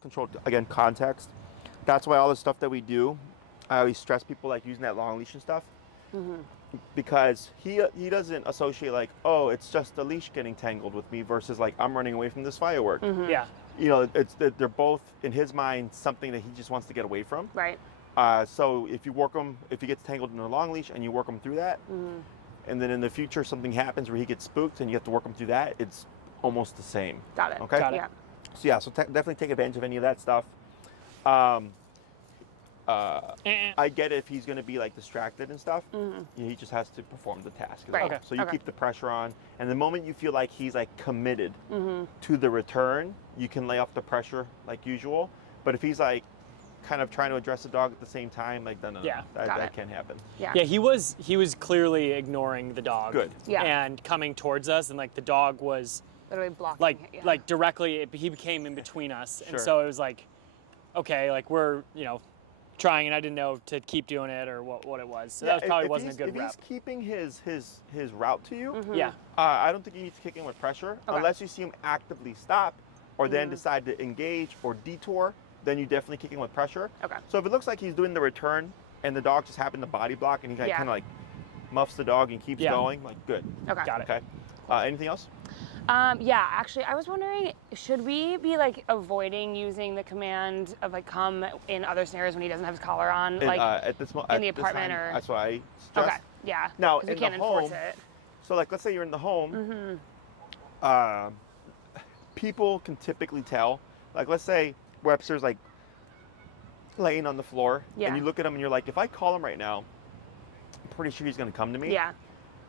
Controlled, again, context. That's why all the stuff that we do, I always stress people like using that long leash and stuff, because he doesn't associate like, oh, it's just the leash getting tangled with me versus like I'm running away from this firework. Yeah. You know, they're both in his mind something that he just wants to get away from. Right. So if you work him, if he gets tangled in a long leash and you work him through that, and then in the future something happens where he gets spooked and you have to work him through that, it's almost the same. Got it. Okay. Got it. Yeah. So yeah, so definitely take advantage of any of that stuff. I get it if he's going to be like distracted and stuff. He just has to perform the task. Right. Okay. So you keep the pressure on, and the moment you feel like he's like committed to the return, you can lay off the pressure like usual. But if he's like kind of trying to address the dog at the same time, like no, Yeah. that can't happen. Yeah. Yeah, he was clearly ignoring the dog. Good. Yeah. And coming towards us, and like the dog was Literally blocking. like it, yeah. like directly. He became in between us, Sure. and so it was like, okay, like we're trying, and I didn't know to keep doing it or what it was. So that probably wasn't a good if rep. he's keeping his route to you, Yeah. I don't think you need to kick in with pressure unless you see him actively stop or then decide to engage or detour. Then you definitely kick in with pressure. Okay. So if it looks like he's doing the return and the dog just happened to body block and he kind of like muffs the dog and keeps Yeah. going, like good. Okay. Got it. Okay. Anything else? Yeah, actually, I was wondering, should we be like avoiding using the command of like come in other scenarios when he doesn't have his collar on, like At this moment, in the apartment or? that's why I stress. Okay. Yeah. Now 'Cause we in can't the enforce home, it. so like let's say you're in the home, people can typically tell. Like let's say Webster's like laying on the floor, Yeah. and you look at him and you're like, if I call him right now, I'm pretty sure he's going to come to me. Yeah.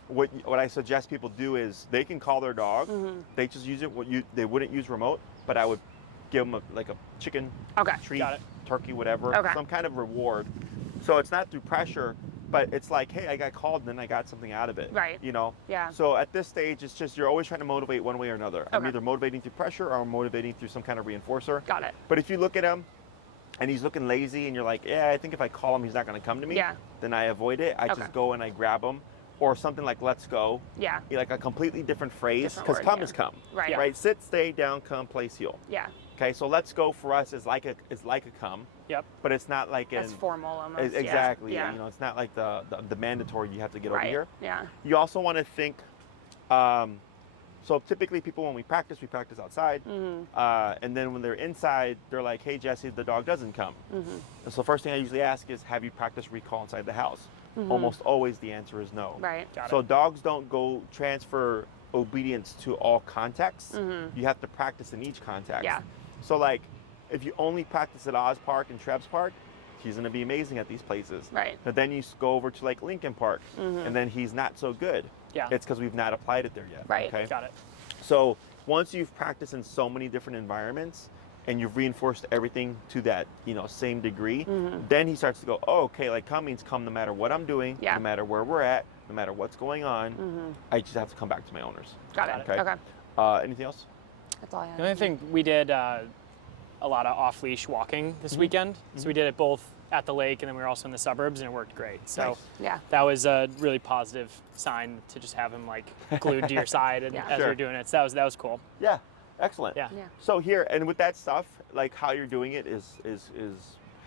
What I suggest people do is they can call their dog. They just use it. They wouldn't use remote, but I would give them like a chicken Okay. treat, Got it. turkey, whatever, Okay. some kind of reward. So it's not through pressure, but it's like, hey, I got called and then I got something out of it. Right. You know? Yeah. So at this stage, it's just you're always trying to motivate one way or another. I'm Okay. either motivating through pressure or I'm motivating through some kind of reinforcer. Got it. But if you look at him and he's looking lazy and you're like, yeah, I think if I call him, he's not going to come to me. Yeah. Then I avoid it. I Okay. just go and I grab him. Or something like "let's go," Yeah. like a completely different phrase, Different because word, come yeah. is come, Right. Right? Sit, stay, down, come, place, heel. Yeah. Okay, so "let's go" for us is like a come, Yep. but it's not like That's formal almost. exactly. Yeah. You know, it's not like the mandatory you have to get over Right. here. Yeah. You also want to think. So typically, people when we practice outside, and then when they're inside, they're like, "Hey, Jesse, the dog doesn't come." And so first thing I usually ask is, "Have you practiced recall inside the house?" Almost always the answer is no. Right. Got So it. dogs don't go transfer obedience to all contexts. You have to practice in each context. Yeah. So like, if you only practice at Oz Park and Trebs Park, he's going to be amazing at these places. Right. But then you go over to like Lincoln Park, and then he's not so good. Yeah. It's because we've not applied it there yet. Right. Okay. Got it. So once you've practiced in so many different environments and you've reinforced everything to that, same degree, then he starts to go, oh, okay, like come means come no matter what I'm doing, Yeah. no matter where we're at, no matter what's going on. I just have to come back to my owners. Got it. Okay. Okay. Anything else? That's all I have. The only thing we did a lot of off-leash walking this weekend. So we did it both at the lake, and then we were also in the suburbs, and it worked great. So Nice. Yeah. that was a really positive sign to just have him like glued to your side and, Yeah. as Sure. we're doing it. So that was cool. Yeah. Excellent. Yeah. Yeah. So here, and with that stuff, like how you're doing it is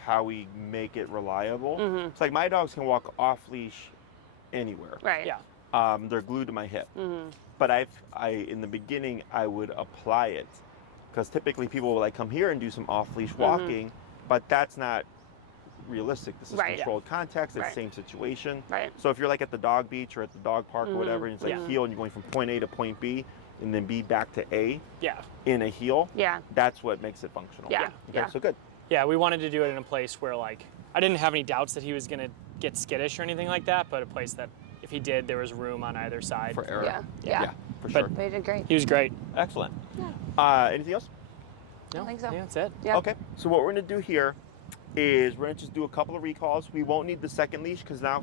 how we make it reliable. It's like my dogs can walk off leash anywhere. Right. Yeah. They're glued to my hip. But in the beginning, I would apply it because typically people will like come here and do some off leash walking, but that's not realistic. This is Right. controlled context. It's Right. the same situation. Right. So if you're like at the dog beach or at the dog park or whatever, and it's like Yeah. heel and you're going from point A to point B and then B back to A Yeah. in a heel, Yeah. that's what makes it functional. Yeah. Okay, Yeah. so good. Yeah, we wanted to do it in a place where like I didn't have any doubts that he was gonna get skittish or anything like that, but a place that if he did, there was room on either side. For error. Yeah. Yeah. for But- sure. They did great. He was great. Excellent. Yeah. Anything else? No, I think so. Yeah, that's it. Yeah. Okay, so what we're gonna do here is we're gonna just do a couple of recalls. We won't need the second leash because now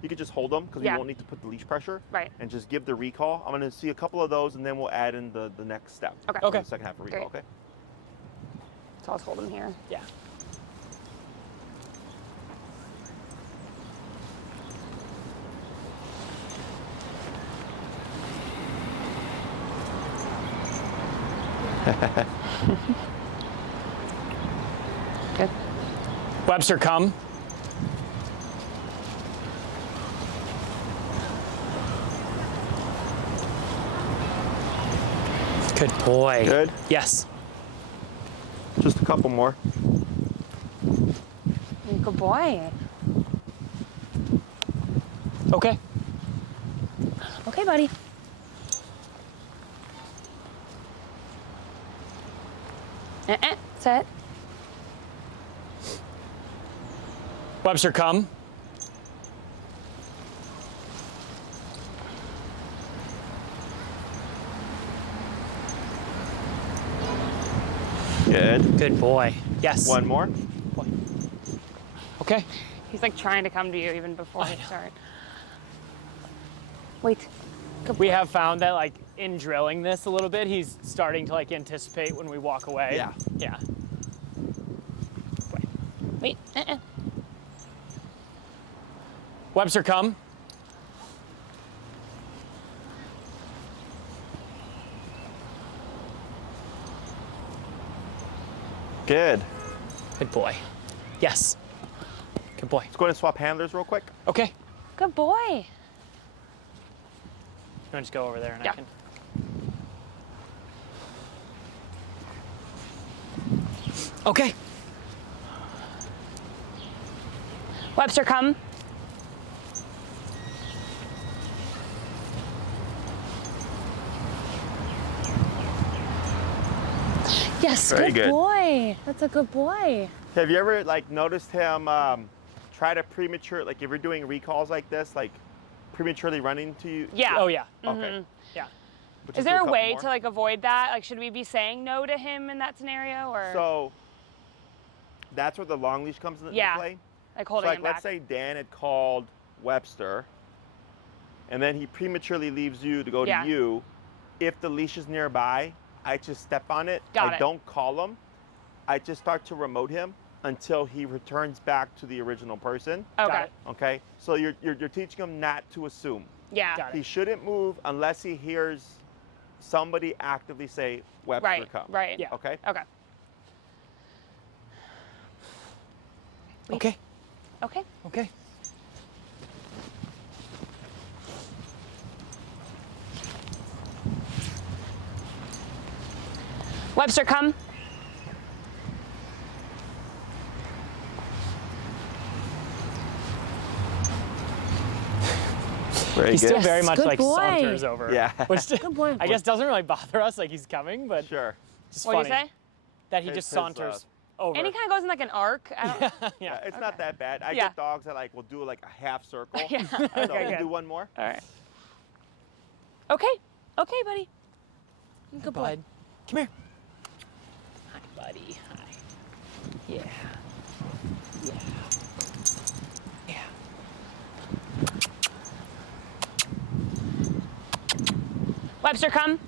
you could just hold them because Yeah. we won't need to put the leash pressure. Right. And just give the recall. I'm gonna see a couple of those and then we'll add in the next step. Okay. Okay. The second half of recall, Great. okay? So I'll just hold them here. Yeah. Webster, come. Good boy. Good. Yes. Just a couple more. Good boy. Okay. Okay, buddy. Set. Webster, come. Good. Good boy. Yes. One more. Okay. He's like trying to come to you even before I you know. start. Wait. Good We boy. have found that like in drilling this a little bit, he's starting to like anticipate when we walk away. Yeah. Yeah. Wait. Webster, come. Good. Good boy. Yes. Good boy. Let's go ahead and swap handlers real quick. Okay. Good boy. You want to just go over there and Yeah. I can. Okay. Webster, come. Yes, Very good good. boy. That's a good boy. Have you ever like noticed him try to like if you're doing recalls like this, like prematurely running to you? Yeah. Oh yeah. Okay. Yeah. But Is just do there a couple way more. to like avoid that? Like, should we be saying no to him in that scenario, or So that's where the long leash comes into Yeah. play. like So holding like him back? let's say Dan had called Webster, and then he prematurely leaves you to go Yeah. to you. If the leash is nearby, I just step on it. Got I it. don't call him. I just start to remote him until he returns back to the original person. Okay. Got it. Okay. So you're teaching him not to assume. Yeah. Got it. He shouldn't move unless he hears somebody actively say Webster Right. come. Right. Yeah. Okay. Okay. Okay. Okay. Okay. Webster, come. Very He's good. still very Yes, much good like boy. saunters over. Yeah. Which Good boy. I guess doesn't really bother us, like he's coming, but Sure. just What do you funny say? that he His- just his, saunters over. And he kind of goes in like an arc. I don't, Yeah. It's not that bad. I Yeah. get dogs that like will do like a half circle. Yeah. So Okay, we'll good. do one more. All right. Okay. Okay, buddy. Good boy. Bud. Come here. Hi, buddy. Hi. Yeah. Yeah. Yeah. Webster, come.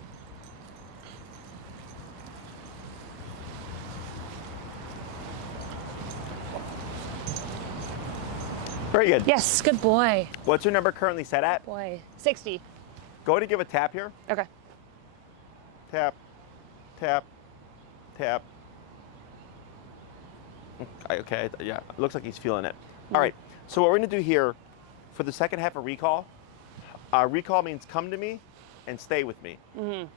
Very good. Yes, good boy. What's your number currently set at? Boy. 60. Go to give a tap here. Okay. Tap, tap, tap. Okay, yeah, it looks like he's feeling it. All right, so what we're gonna do here for the second half of recall, recall means come to me and stay with me.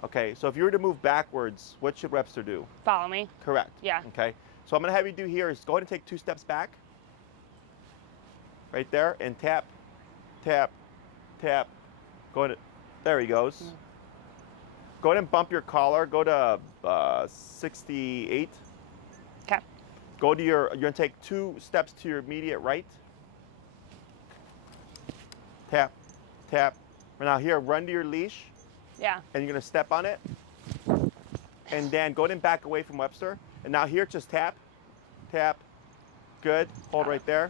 Okay, so if you were to move backwards, what should Webster do? Follow me. Correct. Yeah. Okay, so I'm gonna have you do here is go ahead and take 2 steps back. Right there, and tap, tap, tap. Go ahead, there he goes. Go ahead and bump your collar, go to 68. Okay. Go to you're gonna take 2 steps to your immediate right. Tap, tap. Now here, run to your leash, Yeah. and you're gonna step on it. And then go ahead and back away from Webster. And now here, just tap, tap. Good, hold right there.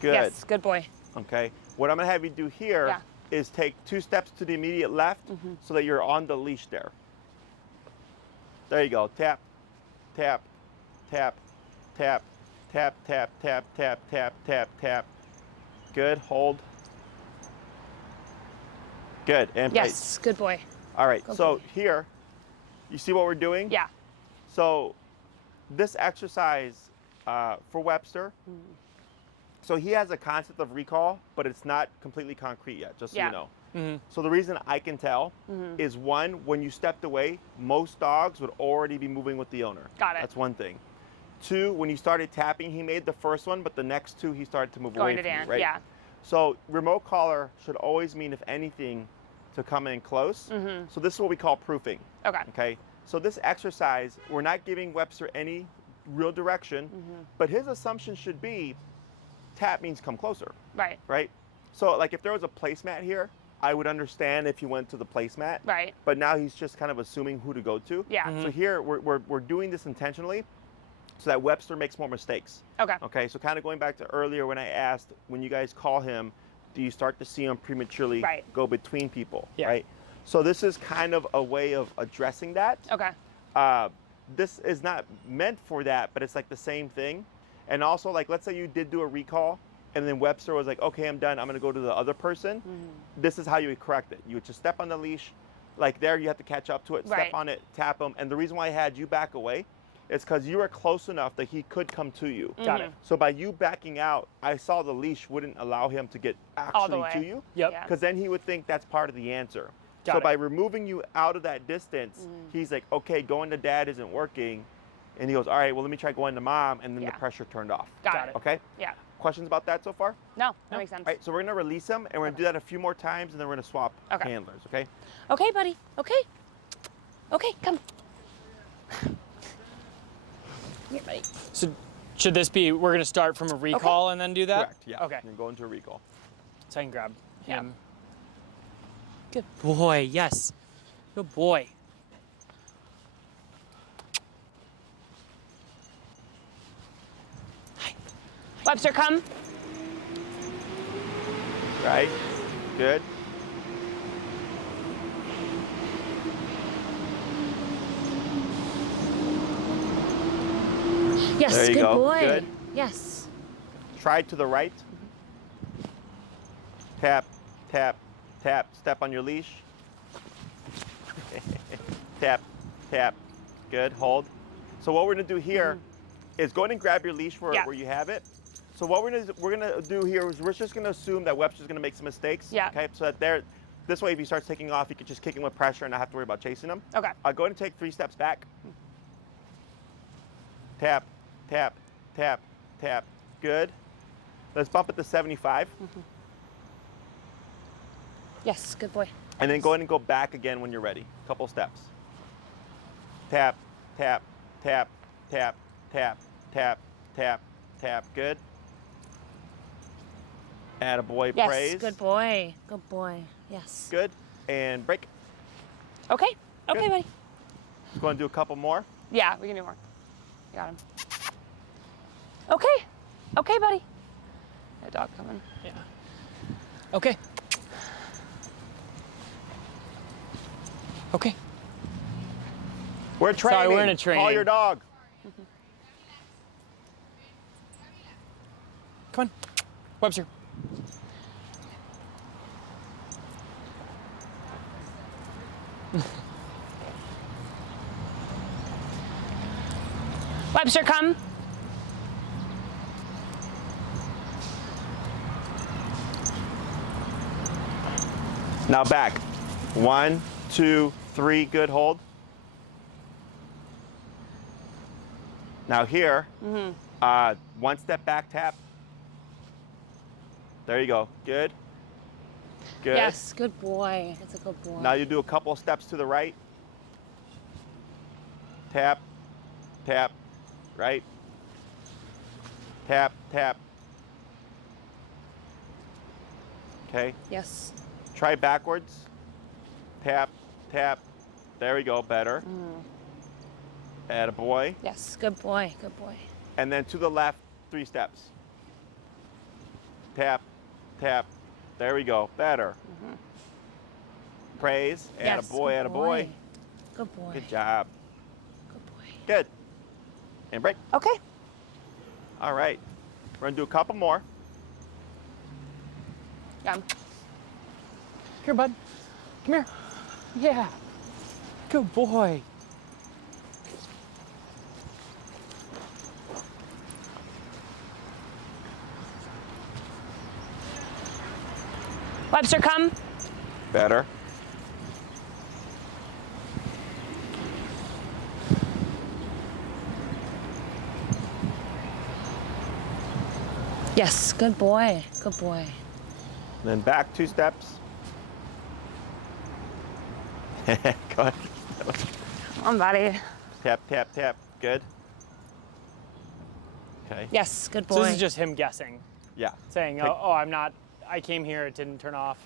Good. Yes, good boy. Okay. What I'm gonna have you do here Yeah. is take 2 steps to the immediate left so that you're on the leash there. There you go. Tap, tap, tap, tap, tap, tap, tap, tap, tap, tap, tap. Good. Hold. Good. And Yes, good boy. All right. Go So boy. here, you see what we're doing? Yeah. So this exercise for Webster, so he has a concept of recall, but it's not completely concrete yet, just so Yeah. you know. So the reason I can tell is one, when you stepped away, most dogs would already be moving with the owner. Got it. That's one thing. Two, when you started tapping, he made the first one, but the next two he started to move away Going to from you, Dan, right? yeah. So remote collar should always mean, if anything, to come in close. So this is what we call proofing. Okay. Okay. So this exercise, we're not giving Webster any real direction, but his assumption should be tap means come closer, Right. right? So like if there was a placemat here, I would understand if he went to the placemat. Right. But now he's just kind of assuming who to go to. Yeah. So here we're doing this intentionally so that Webster makes more mistakes. Okay. Okay, so kind of going back to earlier when I asked, when you guys call him, do you start to see him prematurely Right. go between people, Yeah. right? So this is kind of a way of addressing that. Okay. This is not meant for that, but it's like the same thing. And also, like, let's say you did do a recall, and then Webster was like, okay, I'm done, I'm gonna go to the other person. This is how you would correct it. You would just step on the leash, like there you have to catch up to it, Right. step on it, tap him. And the reason why I had you back away is because you were close enough that he could come to you. Got it. So by you backing out, I saw the leash wouldn't allow him to get All the actually way. to you. Yep. Yeah. Because then he would think that's part of the answer. Got So it. by removing you out of that distance, he's like, okay, going to dad isn't working. And he goes, all right, well, let me try going to mom. And then Yeah. the pressure turned off. Got it. Okay? Yeah. Questions about that so far? No, that makes sense. All right, so we're going to release him, and we're going to do that a few more times, and then we're going to swap Okay. handlers, okay? Okay, buddy. Okay. Okay, come. Here, buddy. So should this be, we're gonna start from a recall and then do that? Correct, yeah. Okay, And then go into a recall. so I can grab Yeah. him. Good boy, yes. Good boy. Webster, come. Right? Good. Yes, There you good go. boy. Good. Yes. Try to the right. Tap, tap, tap. Step on your leash. Tap, tap. Good. Hold. So what we're gonna do here is go ahead and grab your leash where you have it. So what we're gonna do here is we're just gonna assume that Webster's gonna make some mistakes. Yeah. Okay. So that this way, if he starts taking off, you can just kick him with pressure and not have to worry about chasing him. Okay. Go ahead and take 3 steps back. Tap, tap, tap, tap. Good. Let's bump it to 75. Yes, good boy. And then go ahead and go back again when you're ready. Couple steps. Tap, tap, tap, tap, tap, tap, tap, tap. Good. Attaboy, Yes, praise. good boy. Good boy. Yes. Good. And break. Okay. Okay, Good. buddy. Just going to do a couple more. Yeah, we can do more. You got him. Okay. Okay, buddy. Got a dog coming. Yeah. Okay. Okay. We're training. Sorry, we're in a Call training. your dog. Come on. Webster. Webster, come. Now back. 1, 2, 3. Good. Hold. Now here, 1 step back, tap. There you go. Good. Good. Yes, good boy. It's a good boy. Now you do a couple steps to the right. Tap, tap, right. Tap, tap. Okay. Yes. Try backwards. Tap, tap. There we go. Better. Attaboy. Yes, good boy. Good boy. And then to the left, 3 steps. Tap, tap. There we go. Better. Praise. Yes, Attaboy, good attaboy. boy. Good boy. Good job. Good boy. Good. And break. Okay. All right. We're going to do a couple more. Come. Here, bud. Come here. Yeah. Good boy. Webster, come. Better. Yes, good boy. Good boy. Then back 2 steps. Go ahead. Come on, buddy. Tap, tap, tap. Good. Okay. Yes, good boy. So this is just him guessing, Yeah. saying, Take- oh, I'm not, I came here, it didn't turn off.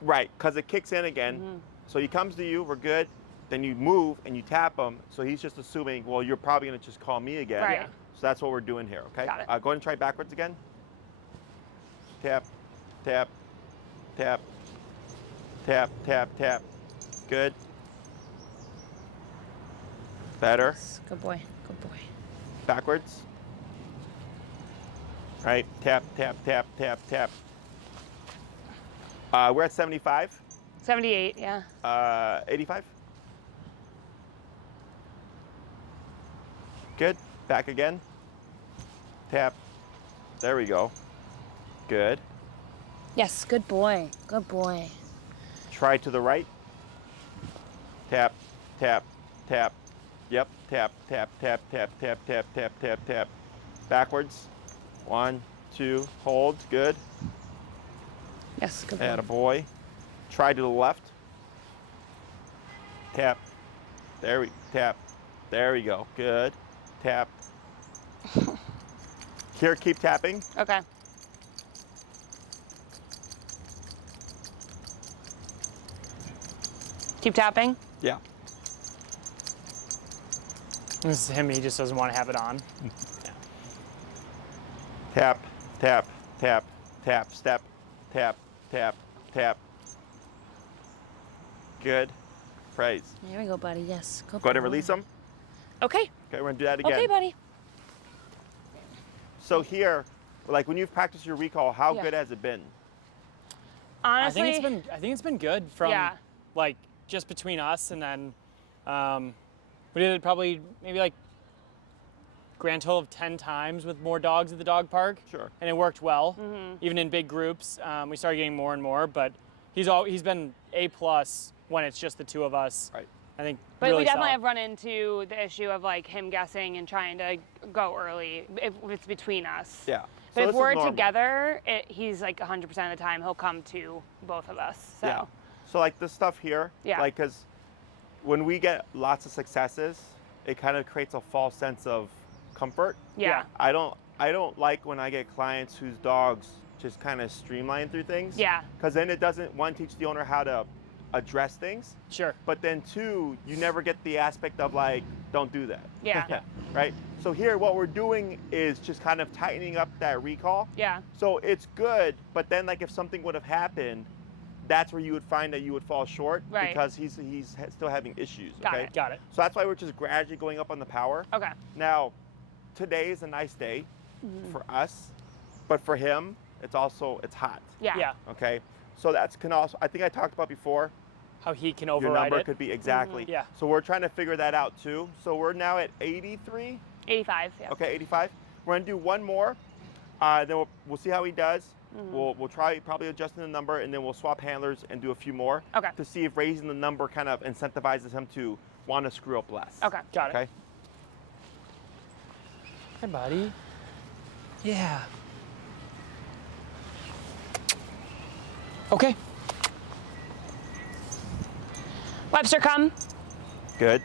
Right, because it kicks in again. So he comes to you, we're good. Then you move and you tap him. So he's just assuming, well, you're probably going to just call me again. Right. Yeah. So that's what we're doing here, okay? Got it. Go ahead and try backwards again. Tap, tap, tap, tap, tap, tap. Good. Better. Yes, good boy. Good boy. Backwards. Right, tap, tap, tap, tap, tap. We're at 75. 78, yeah. 85. Good. Back again. Tap. There we go. Good. Yes, good boy. Good boy. Try to the right. Tap, tap, tap. Yep. Tap, tap, tap, tap, tap, tap, tap, tap, tap. Backwards. 1, 2. Hold. Good. Yes, good boy. Attaboy. Try to the left. Tap. There we tap. There we go. Good. Tap. Here, keep tapping. Okay. Keep tapping. Yeah. This is him, he just doesn't want to have it on. Tap, tap, tap, tap, step, tap, tap, tap. Good. Praise. There we go, buddy. Yes. Good Go ahead and boy. release them. Okay. Okay, we're gonna do that again. Okay, buddy. So here, like when you've practiced your recall, how Yeah. good has it been? Honestly, I think it's been good from Yeah. like just between us, and then we did it probably maybe like grand total of 10 times with more dogs at the dog park. Sure. And it worked well, even in big groups. We started getting more and more, but he's been A+ when it's just the two of us. Right. I think. but really we definitely solid. have run into the issue of like him guessing and trying to go early if it's between us. Yeah. But So if this is we're normal. together, he's like 100% of the time he'll come to both of us. So Yeah. So like this stuff here, Yeah. like because when we get lots of successes, it kind of creates a false sense of comfort. yeah. I don't like when I get clients whose dogs just kind of streamline through things. Yeah. Because then it doesn't, one, teach the owner how to address things, Sure. but then two, you never get the aspect of like, don't do that. Yeah. Yeah. Right? So here what we're doing is just kind of tightening up that recall. Yeah. So it's good, but then like if something would have happened, that's where you would find that you would fall short Right. because he's still having issues. Got Okay. it. Got it. So that's why we're just gradually going up on the power. Okay. Now, today is a nice day Mm-hmm. for us, but for him, it's hot. Yeah. Yeah. Okay. So that's can also, I think I talked about before, How he can your override number it. could be exactly. Yeah. So we're trying to figure that out too. So we're now at 83. 85. Yeah. Okay, 85. We're gonna do one more. Then we'll see how he does. Mm-hmm. We'll try probably adjusting the number, and then we'll swap handlers and do a few more. Okay. To see if raising the number kind of incentivizes him to want to screw up less. Okay. Got it. Okay. Hey, buddy. Yeah. Okay. Webster, come. Good.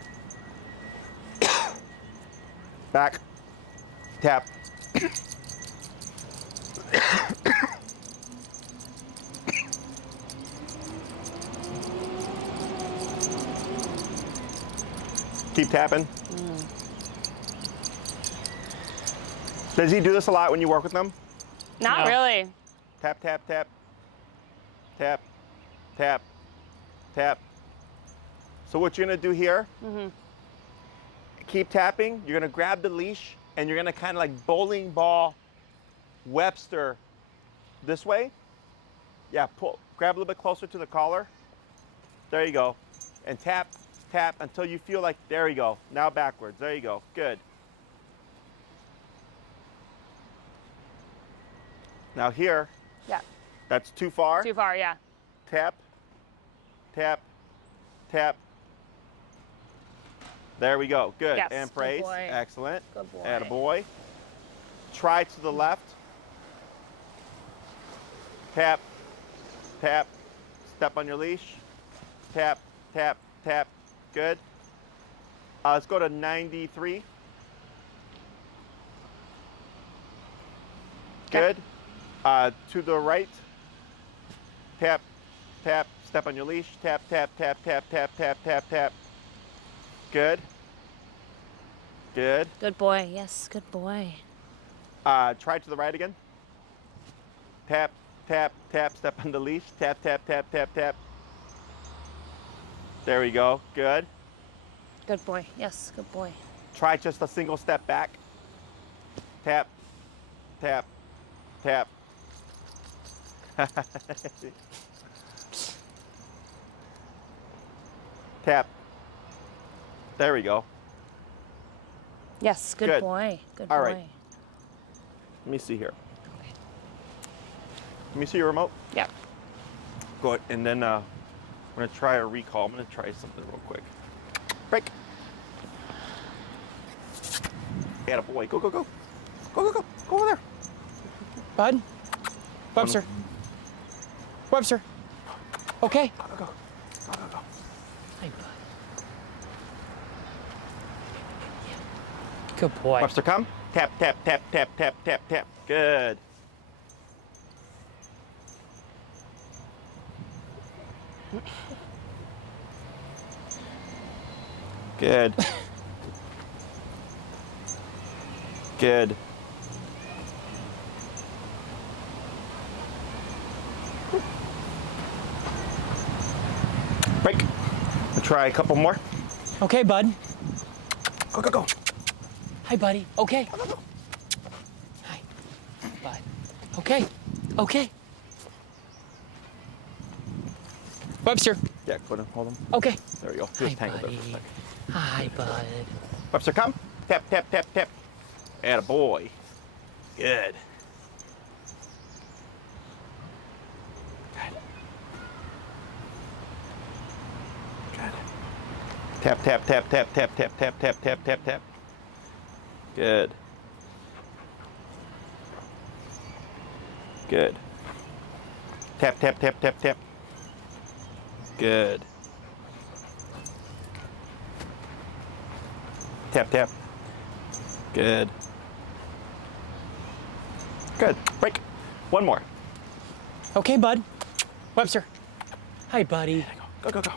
Back. Tap. Keep tapping. Does he do this a lot when you work with them? Not No. really. Tap, tap, tap. Tap, tap, tap. So what you're gonna do here, keep tapping, you're gonna grab the leash and you're gonna kind of like bowling ball Webster this way. Yeah, pull, grab a little bit closer to the collar. There you go. And tap, tap until you feel like, there you go. Now backwards, there you go, good. Now here, Yeah. That's too far. Too far, yeah. Tap, tap, tap. There we go. Good. Yes, And good praise. boy. Excellent. Good boy. Attaboy. Try to the left. Tap, tap. Step on your leash. Tap, tap, tap. Good. Let's go to 93. Good. To the right. Tap, tap. Step on your leash. Tap, tap, tap, tap, tap, tap, tap, tap. Good. Good. Good boy. Yes, good boy. Try to the right again. Tap, tap, tap. Step on the leash. Tap, tap, tap, tap, tap. There we go. Good. Good boy. Yes, good boy. Try just a single step back. Tap, tap, tap. Tap. There we go. Yes, good, Good. boy. Good All boy. right. Let me see here. Let me see your remote. Yep. Go ahead, and then I'm gonna try a recall. I'm gonna try something real quick. Break. Attaboy. Go, go, go. Go, go, go. Go over there. Bud? Webster. Webster. Okay. Go, go, go. Go, go, go. Hi, bud. Good boy. Webster, come. Tap, tap, tap, tap, tap, tap, tap. Good. Good. Good. Break. We'll try a couple more. Okay, bud. Go, go, go. Hi, buddy. Okay. Go, go, go. Hi, bud. Okay. Okay. Webster. Yeah, go ahead, hold him. Okay. There we go. Hi, Just tangled there for a buddy. second. Hi, bud. Webster, come. Tap, tap, tap, tap. Attaboy. Good. Good. Good. Tap, tap, tap, tap, tap, tap, tap, tap, tap, tap, tap. Good. Good. Tap, tap, tap, tap, tap. Good. Tap, tap. Good. Good. Break. One more. Okay, bud. Webster. Hi, buddy. Go, go, go.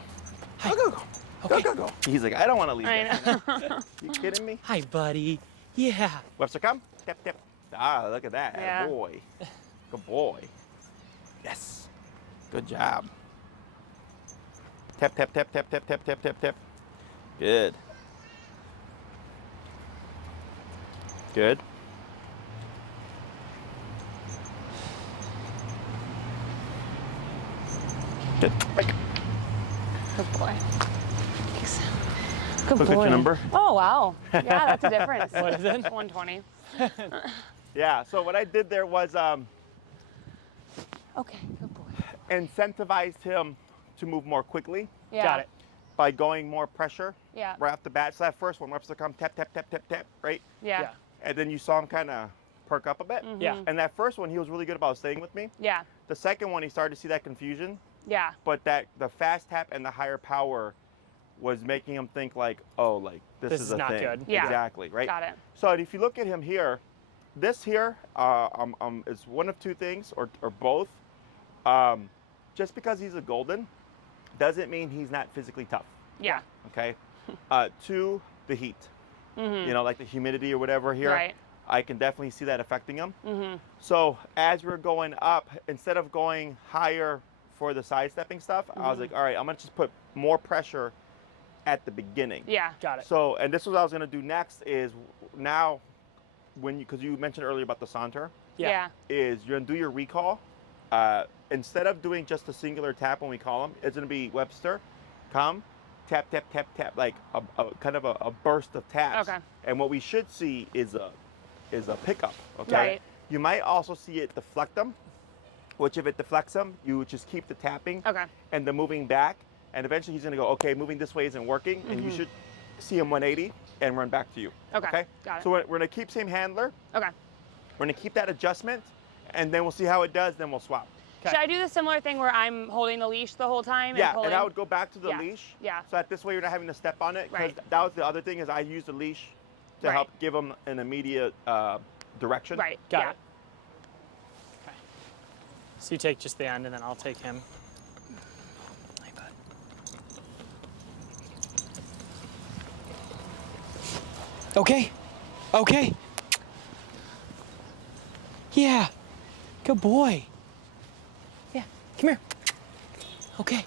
Hi. Go, go, go. Okay. Go, go, go. He's like, I don't want to leave. I this. know. You kidding me? Hi, buddy. Yeah. Webster, come. Tap, tap. Ah, look at that. Yeah. Boy. Good boy. Yes. Good job. Tap, tap, tap, tap, tap, tap, tap, tap, tap. Good. Good. Good. Break. Good boy. Thanks. Good Look boy. at your number. Oh, wow. Yeah, that's a difference. What is it? 120. Yeah, so what I did there was Okay, good boy. incentivized him to move more quickly Yeah. Got it. by going more pressure Yeah. right off the bat. So that first one, Webster come, tap, tap, tap, tap, tap, right? Yeah. Yeah. And then you saw him kind of perk up a bit. Yeah. And that first one, he was really good about staying with me. Yeah. The second one, he started to see that confusion, Yeah. but that the fast tap and the higher power was making him think like, oh, like this This is is a not thing. good. Yeah. Exactly, right? Got it. So if you look at him here, this here is one of two things or both. Just because he's a golden doesn't mean he's not physically tough. Yeah. Okay. Two, the heat. You know, like the humidity or whatever here. Right. I can definitely see that affecting him. So as we're going up, instead of going higher for the sidestepping stuff, I was like, all right, I'm gonna just put more pressure at the beginning. Yeah. Got it. So, and this is what I was gonna do next is now, because you mentioned earlier about the saunter, Yeah. is you're gonna do your recall. Instead of doing just a singular tap when we call him, it's gonna be Webster, come, tap, tap, tap, tap, like a kind of a burst of taps. Okay. And what we should see is a pickup. Okay. Right. You might also see it deflect them, which if it deflects him, you just keep the tapping Okay. and the moving back. And eventually he's going to go, okay, moving this way isn't working. And you should see him 180 and run back to you. Okay, got it. So we're going to keep same handler. Okay. We're going to keep that adjustment. And then we'll see how it does. Then we'll swap. Should I do the similar thing where I'm holding the leash the whole time? Yeah, pulling? and I would go back to the Yeah, leash. yeah. So that this way you're not having to step on it. Because Right. that was the other thing is I use the leash to Right. help give them an immediate direction. Right. Got yeah. it. Okay. So you take just the end, and then I'll take him. Hi, bud. Okay. Okay. Yeah. Good boy. Yeah. Come here. Okay.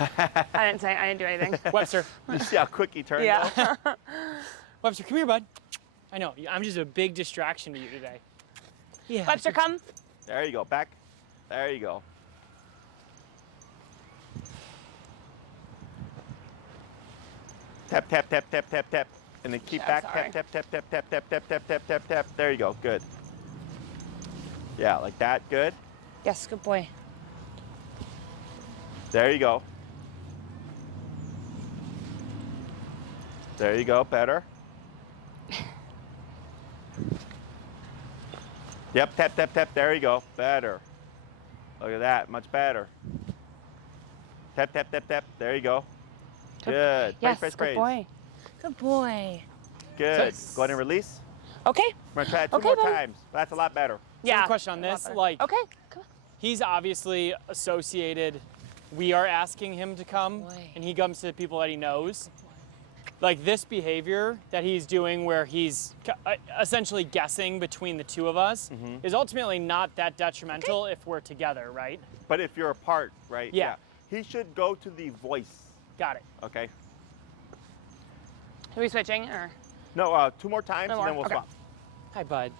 I didn't do anything. Webster. You see how quick he turned? Yeah. though? Webster, come here, bud. I know. I'm just a big distraction to you today. Yeah. Webster, come. There you go. Back. There you go. Tap, tap, tap, tap, tap, tap. And then keep Yeah, back. sorry. Tap, tap, tap, tap, tap, tap, tap, tap, tap, tap. There you go. Good. Yeah, like that. Good. Yes, good boy. There you go. There you go. Better. Yep. Tap, tap, tap. There you go. Better. Look at that. Much better. Tap, tap, tap, tap. There you go. Good. Yes, Praise, good praise, praise. boy. Good boy. Good. Yes. Go ahead and release. Okay. We're gonna try it two Okay, more buddy. times. That's a lot better. Yeah. question on a lot this, better. like- Okay. Come on. He's obviously associated. We are asking him to come, Boy. and he comes to the people that he knows. Like this behavior that he's doing, where he's essentially guessing between the two of us, is ultimately not that detrimental if we're together, right? But if you're apart, right? Yeah. He should go to the voice. Got it. Okay. Are we switching or? No, two more times No and then more? we'll Okay. swap. Hi, bud.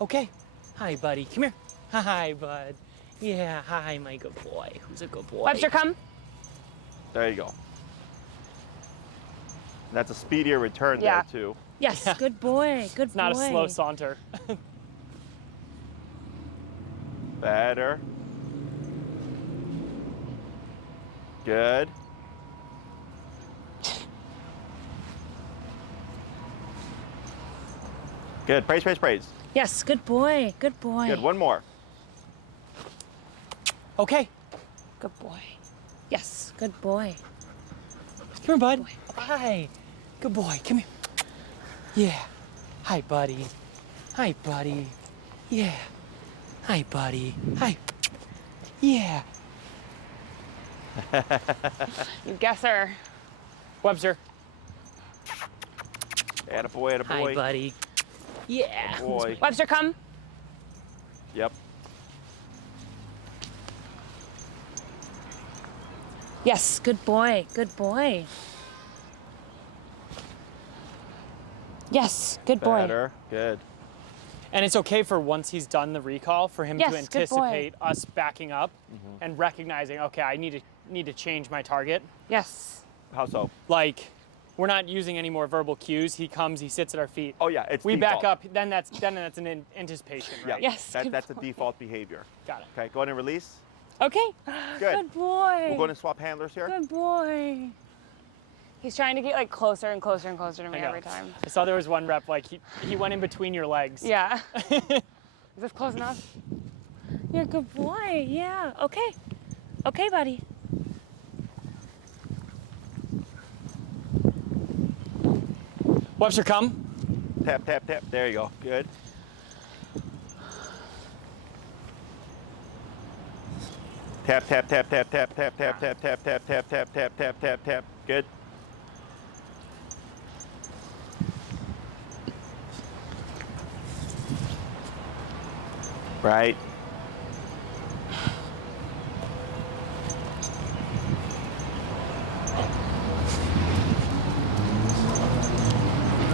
Okay. Hi, buddy. Come here. Hi, bud. Yeah. Hi, my good boy. Who's a good boy? Webster, come. There you go. And that's a speedier return Yeah. there too. Yes, good boy. Good It's not boy. a slow saunter. Better. Good. Good. Praise, praise, praise. Yes, good boy. Good boy. Good. One more. Okay. Good boy. Yes, good boy. Come here, bud. Hi. Good boy. Come here. Yeah. Hi, buddy. Hi, buddy. Yeah. Hi, buddy. Hi. Yeah. You guesser. Webster. Attaboy, attaboy. Hi, buddy. Yeah. Boy. Webster, come. Yep. Yes, good boy. Good boy. Yes, good boy. Better. Good. And it's okay for once he's done the recall for him to Yes, good boy. anticipate us backing up and recognizing, okay, I need to change my target. Yes. How so? Like, we're not using any more verbal cues. He comes, he sits at our feet. Oh yeah, it's We default. back up, then that's an anticipation, Yeah. right? Yes, good That's the boy. default behavior. Got it. Okay. Go ahead and release. Okay. Good. Good boy. We're going to swap handlers here. Good boy. He's trying to get like closer and closer and closer to me I know. every time. I saw there was one rep, like he went in between your legs. Yeah. Is this close enough? You're a good boy. Yeah. Okay. Okay, buddy. Webster, come. Tap, tap, tap. There you go. Good. Tap, tap, tap, tap, tap, tap, tap, tap, tap, tap, tap, tap, tap, tap, tap, tap. Good. Right.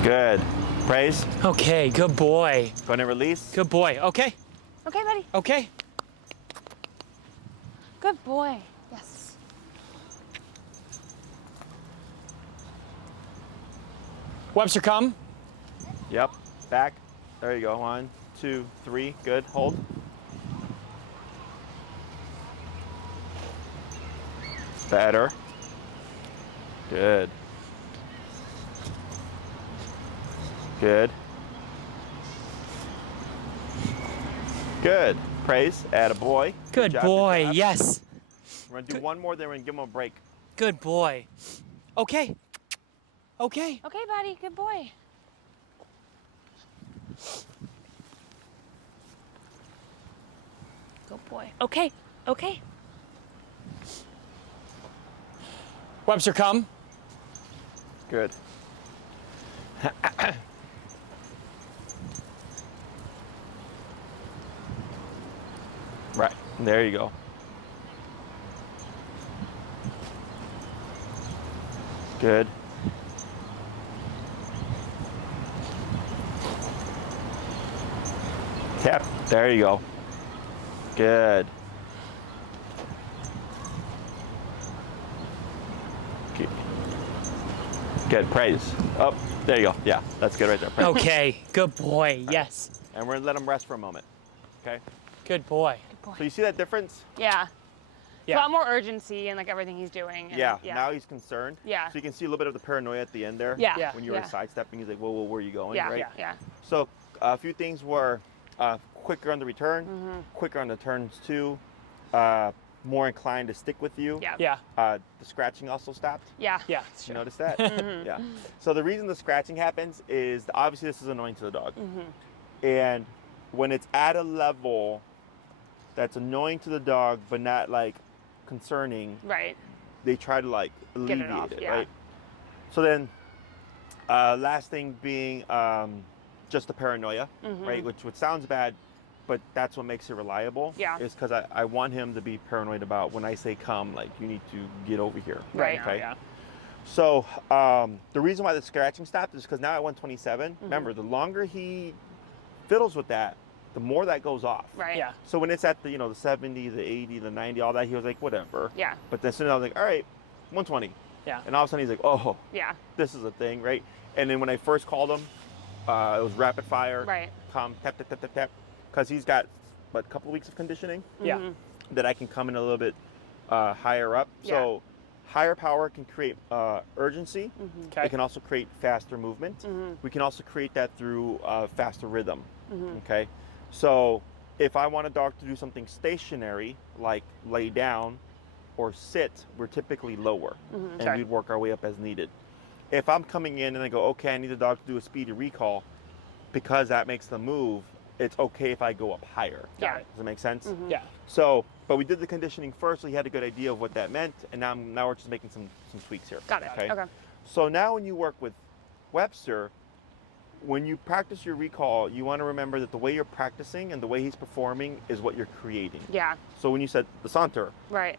Good. Praise. Okay, good boy. Going to release. Good boy. Okay. Okay, buddy. Okay. Good boy. Yes. Webster, come. Yep. Back. There you go. 1, 2, 3. Good. Hold. Better. Good. Good. Good. Praise. Attaboy. Good job, boy. job. Yes. We're gonna do one more, then we're gonna give him a break. Good boy. Okay. Okay. Okay, buddy, good boy. Good boy. Okay. Okay. Webster, come. Good. Right. There you go. Good. Tap. There you go. Good. Good. Good. Praise. Up. There you go. Yeah, that's good right there. Praise. Okay. Good boy. Yes. And we're gonna let him rest for a moment. Okay. Good boy. So you see that difference? Yeah. Yeah. A lot more urgency in like everything he's doing. And, Yeah. Now he's concerned. Yeah. So you can see a little bit of the paranoia at the end there. Yeah. Yeah. When you were Yeah. sidestepping, he's like, whoa, where are you going? Yeah. Right? Yeah. Yeah. So a few things were quicker on the return, quicker on the turns too, more inclined to stick with you. Yeah. Yeah. The scratching also stopped. Yeah. Yeah. It's You true. notice that? Yeah. So the reason the scratching happens is obviously this is annoying to the dog. And when it's at a level that's annoying to the dog but not like concerning, Right. they try to like Get alleviate it off, it, yeah. right? So then last thing being just the paranoia, right? Which sounds bad, but that's what makes it reliable. Yeah. Is because I want him to be paranoid about when I say come, like you need to get over here. Right. Okay. Yeah. So the reason why the scratching stopped is because now at 127, remember, the longer he fiddles with that, the more that goes off. Right. Yeah. So when it's at the the 70, the 80, the 90, all that, he was like whatever. Yeah. But then soon I was like, all right, 120. Yeah. And all of a sudden he's like, oh, Yeah. this is a thing, right? And then when I first called him, it was rapid fire. Right. Come, tap, tap, tap, tap, tap. Because he's got, what, a couple of weeks of conditioning Yeah. that I can come in a little bit higher up. Yeah. So higher power can create urgency. Okay. It can also create faster movement. We can also create that through faster rhythm. Okay. So if I want a dog to do something stationary, like lay down or sit, we're typically lower, and Okay. we'd work our way up as needed. If I'm coming in and I go, okay, I need the dog to do a speedy recall, because that makes them move, it's okay if I go up higher. Yeah. Does that make sense? Yeah. So, but we did the conditioning first, so he had a good idea of what that meant, and now we're just making some tweaks here. Got it. Okay. So now when you work with Webster, when you practice your recall, you want to remember that the way you're practicing and the way he's performing is what you're creating. Yeah. So when you said the saunter, Right.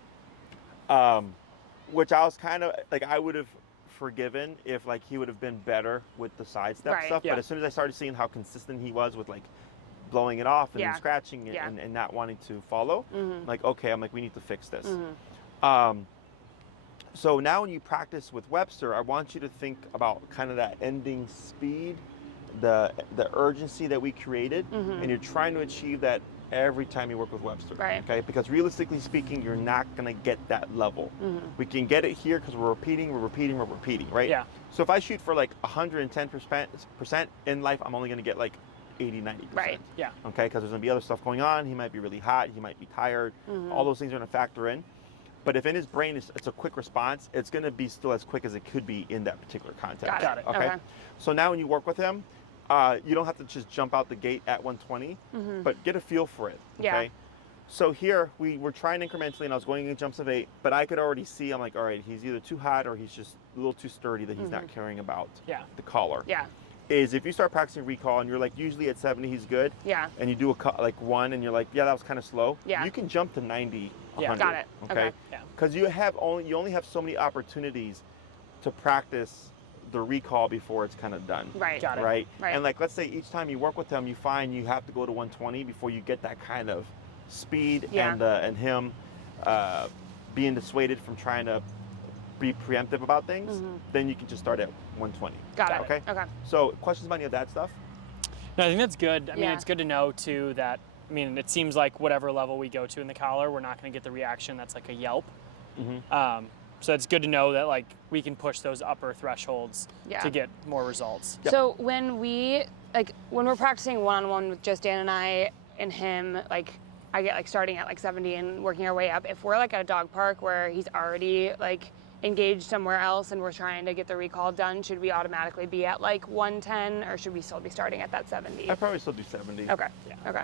which I was kind of like, I would have forgiven if like he would have been better with the sidestep Right. stuff. Yeah. But as soon as I started seeing how consistent he was with like blowing it off and Yeah. then scratching it Yeah. and not wanting to follow, I'm like, okay, I'm like, we need to fix this. So now when you practice with Webster, I want you to think about kind of that ending speed, the urgency that we created, and you're trying to achieve that every time you work with Webster. Right. Okay? Because realistically speaking, you're not gonna get that level. We can get it here because we're repeating, right? Yeah. So if I shoot for like 110% in life, I'm only gonna get like 80, 90%. Right. Yeah. Okay, because there's gonna be other stuff going on. He might be really hot. He might be tired. All those things are gonna factor in. But if in his brain it's a quick response, it's gonna be still as quick as it could be in that particular context. Got it. Okay. Okay. So now when you work with him, you don't have to just jump out the gate at 120, but get a feel for it. Yeah. Okay. So here we were trying incrementally, and I was going in jumps of 8, but I could already see. I'm like, all right, he's either too hot or he's just a little too sturdy that he's not caring about Yeah. the collar. Yeah. Is if you start practicing recall and you're like usually at 70 he's good, Yeah. and you do like 1 and you're like, yeah, that was kind of slow. Yeah. You can jump to 90, Yeah. 100. Got it. Okay. Yeah. Because you only have so many opportunities to practice the recall before it's kind of done. Right. Got it. Right? Right. And like, let's say each time you work with him, you find you have to go to 120 before you get that kind of speed Yeah. and him being dissuaded from trying to be preemptive about things. Then you can just start at 120. Got it. Okay. Okay. So questions about any of that stuff? No, I think that's good. I mean, Yeah. it's good to know too that, I mean, it seems like whatever level we go to in the collar, we're not going to get the reaction that's like a yelp. So it's good to know that like we can push those upper thresholds Yeah. to get more results. So when we're practicing one-on-one with just Dan and I and him, like I get like starting at like 70 and working our way up. If we're like at a dog park where he's already like engaged somewhere else and we're trying to get the recall done, should we automatically be at like 110 or should we still be starting at that 70? I'd probably still do 70. Okay. Yeah. Okay.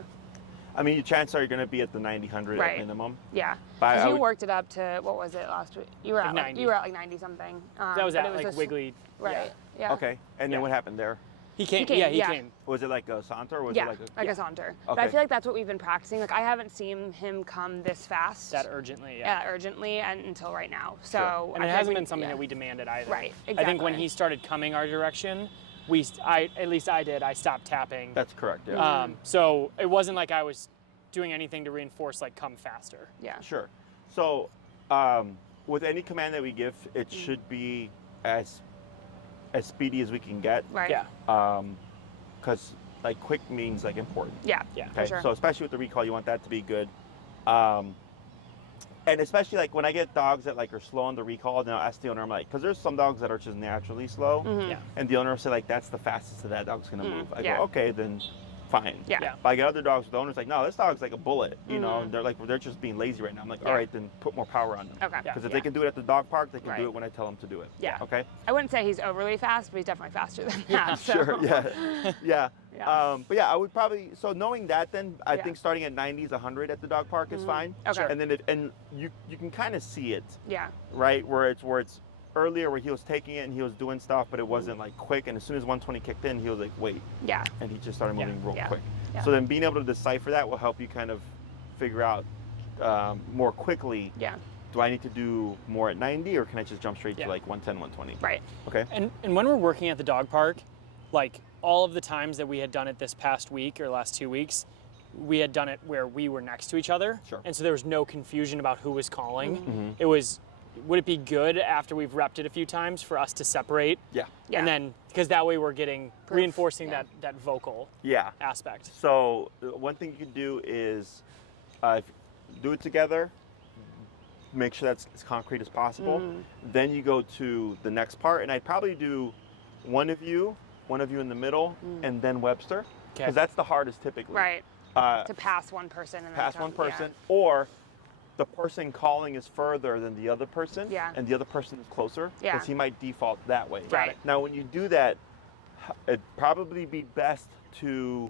I mean, your chances are you're going to be at the 90, 100 Right. at minimum. Yeah. But I Because you would- worked it up to, what was it last week? You were Like at 90. you were at like 90 something. That was but at it like a Wiggly. Right. Yeah. Okay. And then Yeah. what happened there? He came. came, Yeah, he yeah. came. Was it like a saunter or was Yeah, it like a... a saunter. But I Okay. feel like that's what we've been practicing. Like I haven't seen him come this fast. That urgently. Yeah. urgently and until right now. So Sure. And I it feel hasn't like been something yeah. that we demanded either. Right, I think when exactly. he started coming our direction, at least I did. I stopped tapping. That's correct, yeah. So it wasn't like I was doing anything to reinforce like come faster. Yeah. Sure. So with any command that we give, it should be as speedy as we can get. Right. Yeah. Because like quick means like important. Yeah. Yeah. For sure. So especially with the recall, you want that to be good. And especially like when I get dogs that like are slow on the recall, then I'll ask the owner, I'm like, because there's some dogs that are just naturally slow, Yeah. and the owner will say like, that's the fastest that dog's gonna move. I yeah. go, okay, then fine. Yeah. Yeah. But I get other dogs with the owner's like, no, this dog's like a bullet, you know, and they're just being lazy right now. I'm like, all Yeah. right, then put more power on them. Okay. Yeah. Because if they can do it at the dog park, they can Right. do it when I tell them to do it. Yeah. Okay. I wouldn't say he's overly fast, but he's definitely faster than that. So. Sure. Yeah. Yeah. Yeah. But yeah, I would probably. So knowing that, then I Yeah. think starting at 90s, 100 at the dog park is fine. Okay. And then you can kind of see it, Yeah. right? Where it's earlier where he was taking it and he was doing stuff, but it wasn't like quick. And as soon as 120 kicked in, he was like, wait, Yeah. and he just started moving real Yeah. quick. Yeah. So then being able to decipher that will help you kind of figure out more quickly. Yeah. Do I need to do more at 90 or can I just jump straight Yeah. to like 110, 120? Right. Okay. And when we're working at the dog park, like all of the times that we had done it this past week or last 2 weeks, we had done it where we were next to each other. Sure. And so there was no confusion about who was calling. Mm-hmm. It was, would it be good after we've repped it a few times for us to separate? Yeah. Yeah. And then, because that way we're getting reinforcing yeah. that vocal Yeah. aspect. So one thing you can do is do it together. Make sure that's as concrete as possible. Then you go to the next part, and I'd probably do one of you in the middle, and then Webster, because Okay. that's the hardest typically. Right. Uh, To pass one person and then pass come- one person, Yeah. or the person calling is further than the other person, Yeah. and the other person is closer, Yeah. because he might default that way. Right. Now, when you do that, it'd probably be best to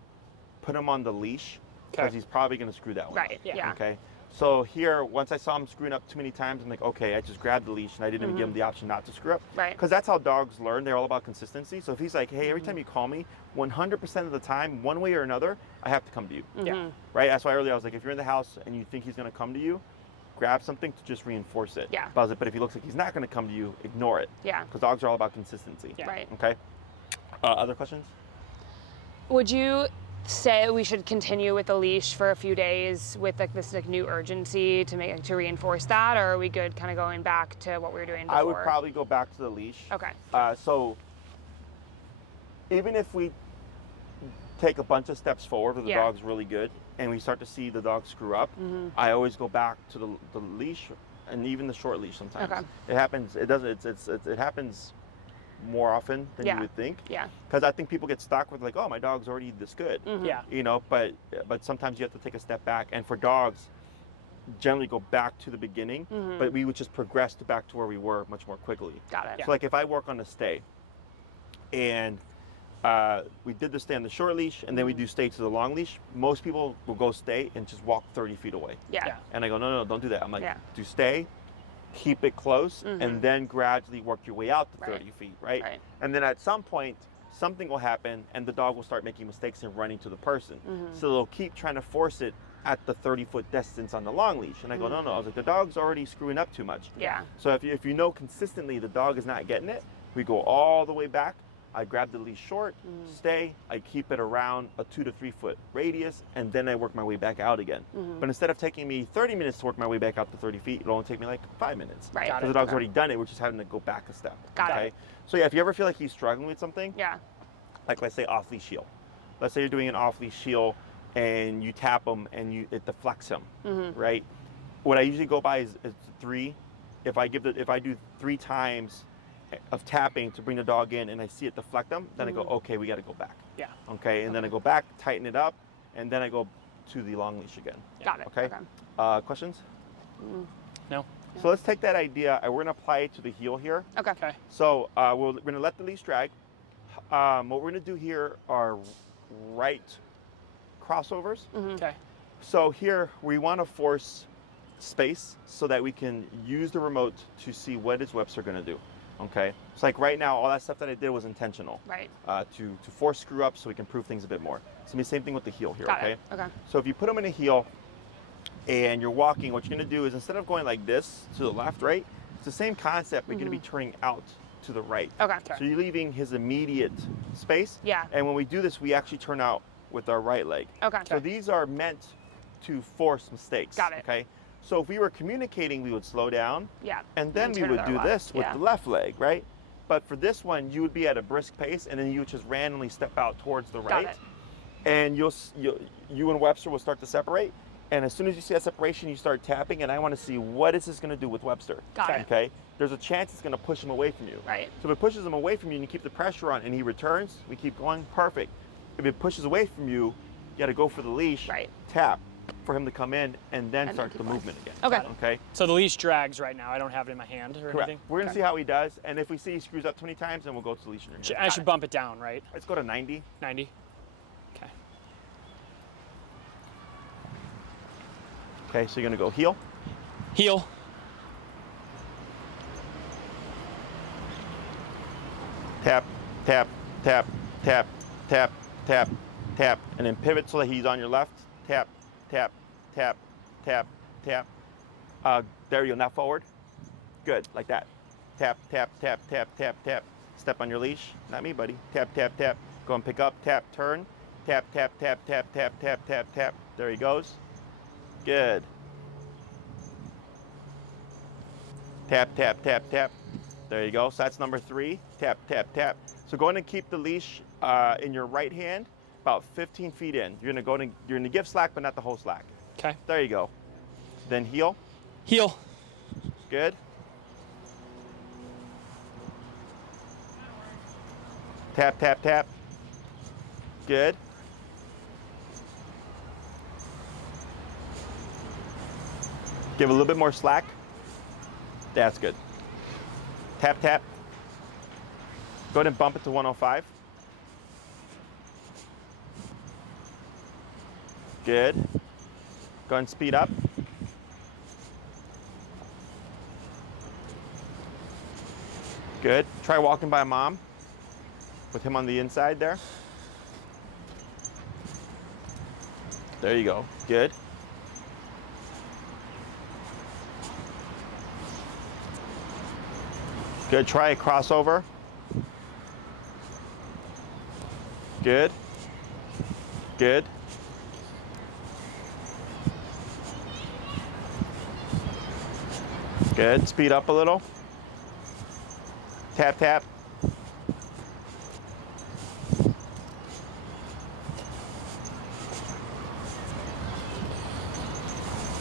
put him on the leash, because Okay. he's probably going to screw that one up. Right. Yeah. Yeah. Okay. So here, once I saw him screwing up too many times, I'm like, okay, I just grabbed the leash and I didn't even give him the option not to screw up. Right. Because that's how dogs learn. They're all about consistency. So if he's like, hey, every time you call me, 100% of the time, one way or another, I have to come to you. Yeah. Right? That's why earlier I was like, if you're in the house and you think he's going to come to you, grab something to just reinforce it. Yeah. But if he looks like he's not going to come to you, ignore it. Yeah. Because dogs are all about consistency. Yeah. Right. Okay. Other questions? Would you say we should continue with the leash for a few days with like this like new urgency to reinforce that, or are we good kind of going back to what we were doing before? I would probably go back to the leash. Okay. So even if we take a bunch of steps forward where the Yeah. dog's really good and we start to see the dog screw up, I always go back to the leash and even the short leash sometimes. Okay. It happens. It doesn't. It happens more often than Yeah. you would think. Yeah. Because I think people get stuck with like, oh, my dog's already this good. Yeah. You know, but sometimes you have to take a step back. And for dogs, generally go back to the beginning, but we would just progress back to where we were much more quickly. Got it. So like if I work on a stay and we did the stay on the short leash and then we do stay to the long leash, most people will go stay and just walk 30 feet away. Yeah. Yeah. And I go, no, don't do that. I'm like, Yeah. do stay, keep it close, and then gradually work your way out to Right. 30 feet, right? Right. And then at some point, something will happen and the dog will start making mistakes and running to the person. So they'll keep trying to force it at the 30-foot distance on the long leash. And I go, no. I was like, the dog's already screwing up too much. Yeah. So if you know consistently the dog is not getting it, we go all the way back. I grab the leash short, stay, I keep it around a 2 to 3 foot radius, and then I work my way back out again. But instead of taking me 30 minutes to work my way back out to 30 feet, it'll only take me like 5 minutes. Right. Got Because it. the dog's already done it, we're just having to go back a step. Got it. So yeah, if you ever feel like he's struggling with something, Yeah. like let's say off-leash heel. Let's say you're doing an off-leash heel and you tap him and it deflects him, right? What I usually go by is 3 if I do 3 times of tapping to bring the dog in and I see it deflect them, then I go, okay, we got to go back. Yeah. Okay, and then I go back, tighten it up, and then I go to the long leash again. Got it. Okay. Questions? No. So let's take that idea and we're gonna apply it to the heel here. Okay. Okay. So we're gonna let the leash drag. What we're gonna do here are right crossovers. Okay. So here we want to force space so that we can use the remote to see what is Webster gonna do. Okay. It's like right now, all that stuff that I did was intentional. Right. To force screw up so we can prove things a bit more. So the same thing with the heel here. Got Okay. it. Okay. So if you put them in a heel and you're walking, what you're gonna do is instead of going like this to the left, right, it's the same concept, but you're gonna be turning out to the right. Okay. So you're leaving his immediate space. Yeah. And when we do this, we actually turn out with our right leg. Okay. So these are meant to force mistakes. Got it. Okay. So if we were communicating, we would slow down. Yeah. And then And we turn would to do our this left. with Yeah. the left leg, right? But for this one, you would be at a brisk pace, and then you would just randomly step out towards the right. Got it. And you and Webster will start to separate. And as soon as you see that separation, you start tapping, and I want to see what is this going to do with Webster. Got it. Okay. There's a chance it's going to push him away from you. Right. So if it pushes him away from you and you keep the pressure on and he returns, we keep going, perfect. If it pushes away from you, you got to go for the leash, Right. tap for him to come in, and then then start keep the going. movement again. Okay. Okay. So the leash drags right now. I don't have it in my hand or Correct. anything. We're going to Okay. see how he does, and if we see he screws up 20 times, then we'll go to the leash in your hand. I should bump it down, right? Let's go to 90. 90. Okay. Okay, so you're going to go heel. Heel. Tap, tap, tap, tap, tap, tap, tap, and then pivot so that he's on your left. Tap, tap, tap, tap, tap. There you go, now forward. Good, like that. Tap, tap, tap, tap, tap, tap. Step on your leash. Not me, buddy. Tap, tap, tap. Go and pick up, tap, turn. Tap, tap, tap, tap, tap, tap, tap, tap. There he goes. Good. Tap, tap, tap, tap. There you go. So that's number 3. Tap, tap, tap. So go ahead and keep the leash in your right hand, about 15 feet in. You're gonna give slack, but not the whole slack. Okay. There you go. Then heel. Heel. Good. Tap, tap, tap. Good. Give a little bit more slack. That's good. Tap, tap. Go ahead and bump it to 105. Good. Go ahead and speed up. Good. Try walking by mom with him on the inside there. There you go. Good. Good. Try a crossover. Good. Good. Good. Speed up a little. Tap, tap.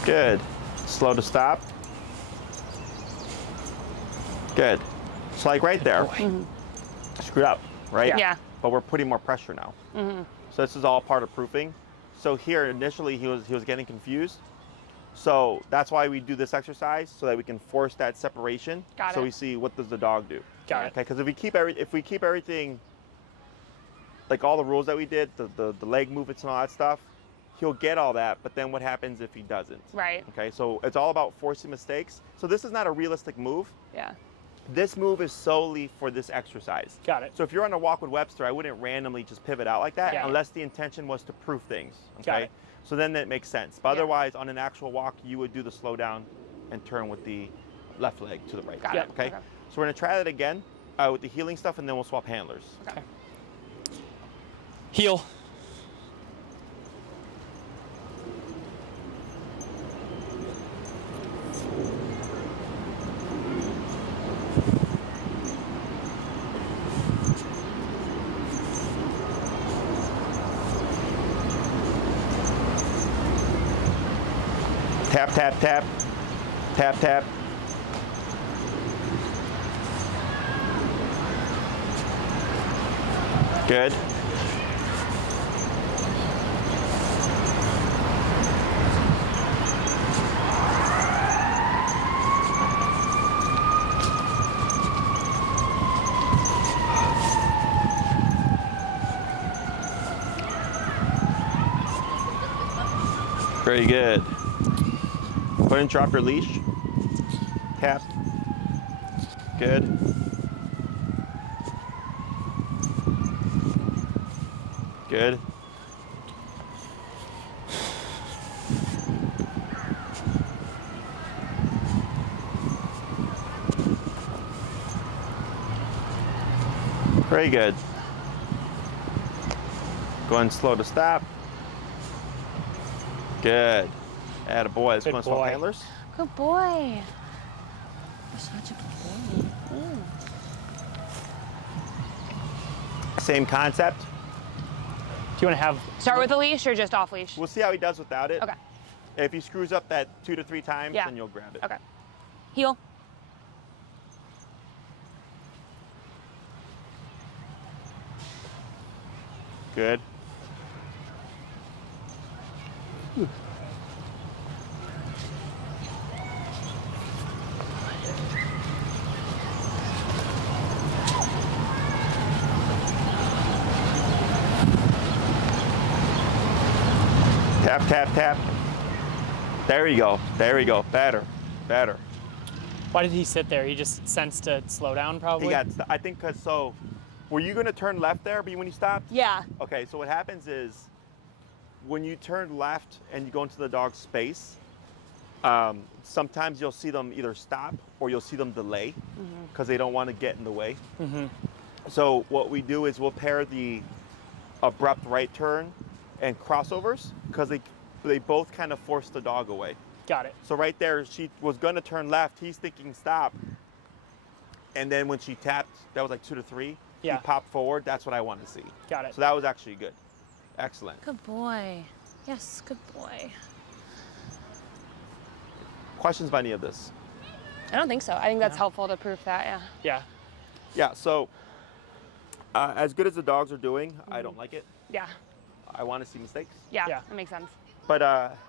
Good. Slow to stop. Good. So like right there, screwed up, right? Yeah. But we're putting more pressure now. So this is all part of proofing. So here initially he was getting confused. So that's why we do this exercise so that we can force that separation. Got so it. we see what does the dog do. Got it. Okay, because if we keep everything like all the rules that we did, the leg movements and all that stuff, he'll get all that, but then what happens if he doesn't? Right. Okay, so it's all about forcing mistakes. So this is not a realistic move. Yeah. This move is solely for this exercise. Got it. So if you're on a walk with Webster, I wouldn't randomly just pivot out like that Yeah. unless the intention was to prove things. Okay. Got it. So then that makes sense. But Yeah. otherwise, on an actual walk, you would do the slow down and turn with the left leg to the right. Got Yeah. it. Okay. So we're gonna try that again with the healing stuff, and then we'll swap handlers. Okay. Heel. Tap, tap, tap, tap, tap. Good. Very good. Go ahead and drop your leash. Tap. Good. Good. Very good. Go ahead and slow to stop. Good. Attaboy. Let's go and swap boy. handlers. Good boy. You're such a good boy. Same concept. Do you want to have? Start with a leash or just off leash? We'll see how he does without it. Okay. If he screws up that 2 to 3 times, Yeah. then you'll grab it. Okay. Heel. Good. Tap, tap, tap. There you go. There you go. Better. Better. Why did he sit there? He just sensed to slow down, probably. He got, I think, because so, were you going to turn left there when you stopped? Yeah. Okay, so what happens is when you turn left and you go into the dog's space, sometimes you'll see them either stop or you'll see them delay because they don't want to get in the way. So what we do is we'll pair the abrupt right turn and crossovers because they both kind of force the dog away. Got it. So right there, she was going to turn left. He's thinking stop. And then when she tapped, that was like 2 to 3. Yeah. He popped forward. That's what I want to see. Got it. So that was actually good. Excellent. Good boy. Yes, good boy. Questions about any of this? I don't think so. I think that's helpful to proof that, yeah. Yeah. Yeah, so as good as the dogs are doing, I don't like it. Yeah. I want to see mistakes. Yeah. Yeah. That makes sense. But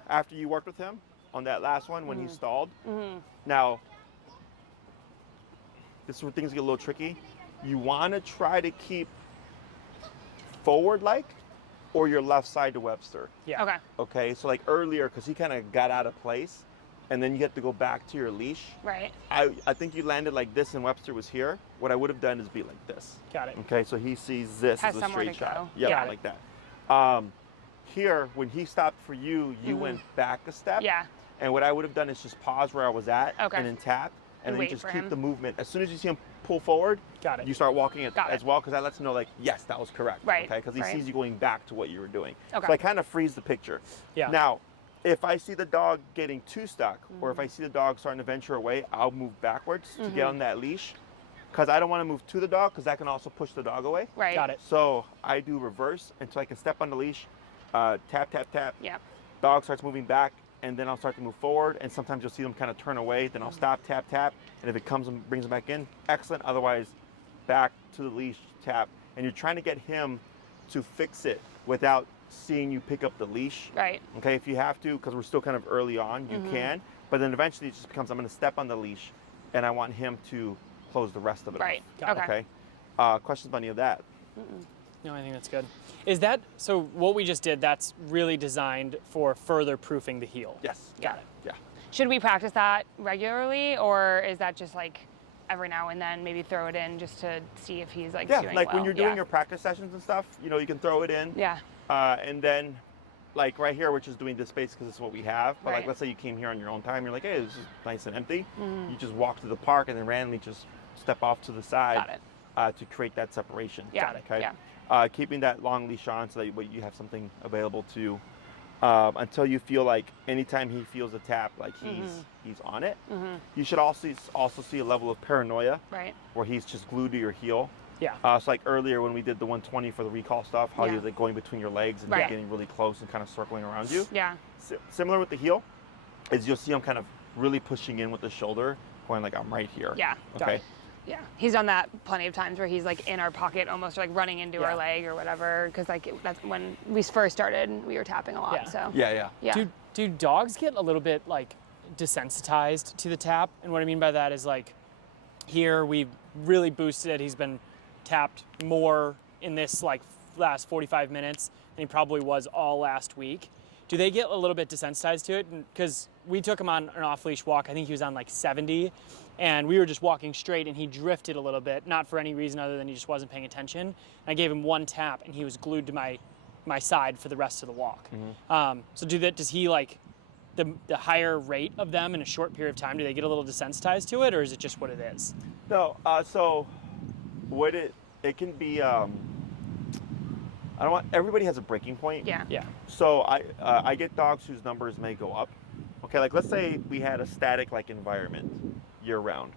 after you worked with him on that last one when he stalled, now, this is where things get a little tricky. You want to try to keep forward like or your left side to Webster. Yeah. Okay. Okay, so like earlier, because he kind of got out of place, and then you have to go back to your leash. Right. I think you landed like this and Webster was here. What I would have done is be like this. Got it. Okay, so he sees this Has as a somewhere straight to shot. go. Yeah, Yeah. like that. Here, when he stopped for you, you went back a step. Yeah. And what I would have done is just pause where I was at Okay. and then tap, and And then wait you just for keep him. the movement. As soon as you see him pull forward, Got it. you start walking it Got as it. well, because that lets him know, like, yes, that was correct. Right, Okay, because he right. sees you going back to what you were doing. Okay. So I kind of freeze the picture. Yeah. Now, if I see the dog getting too stuck, or if I see the dog starting to venture away, I'll move backwards to get on that leash, because I don't want to move to the dog, because that can also push the dog away. Right. Got it. So I do reverse until I can step on the leash, tap, tap, tap. Yeah. Dog starts moving back, and then I'll start to move forward, and sometimes you'll see them kind of turn away, then I'll stop, tap, tap, and if it comes and brings them back in, excellent. Otherwise, back to the leash, tap. And you're trying to get him to fix it without seeing you pick up the leash. Right. Okay, if you have to, because we're still kind of early on, you can, but then eventually it just becomes, I'm gonna step on the leash, and I want him to close the rest of it Right. off. Got it. Okay. Okay? Questions about any of that? No, I think that's good. Is that, so what we just did, that's really designed for further proofing the heel? Yes. Got it. Yeah. Should we practice that regularly, or is that just like every now and then maybe throw it in just to see if he's like Yeah, doing like well? when you're doing your practice sessions and stuff, you know, you can throw it in. Yeah. And then, like right here, which is doing this space because it's what we have. But like, Right. let's say you came here on your own time, you're like, hey, this is nice and empty. You just walk to the park and then randomly just step off to the side Got it. to create that separation. Yeah. Got it. Okay. Yeah. Keeping that long leash on so that you have something available to until you feel like anytime he feels a tap, like he's on it. You should also see a level of paranoia Right. where he's just glued to your heel. Yeah. So like earlier when we did the 120 for the recall stuff, how he Yeah. was like going between your legs and Right. getting really close and kind of circling around you. Yeah. Similar with the heel, is you'll see him kind of really pushing in with the shoulder, going like I'm right here. Yeah. Got Okay. it. Yeah, he's done that plenty of times where he's like in our pocket almost, or like running into Yeah. our leg or whatever, because like that's when we first started, we were tapping a lot. Yeah. So Yeah. Do dogs get a little bit like desensitized to the tap? And what I mean by that is like here we really boosted it. He's been tapped more in this like last 45 minutes than he probably was all last week. Do they get a little bit desensitized to it? Because we took him on an off-leash walk. I think he was on like 70, and we were just walking straight, and he drifted a little bit, not for any reason other than he just wasn't paying attention. And I gave him one tap, and he was glued to my side for the rest of the walk. So does he like the higher rate of them in a short period of time? Do they get a little desensitized to it, or is it just what it is? No, so what it can be. I don't want. Everybody has a breaking point. yeah. Yeah. So I get dogs whose numbers may go up. Okay, like let's say we had a static like environment year round,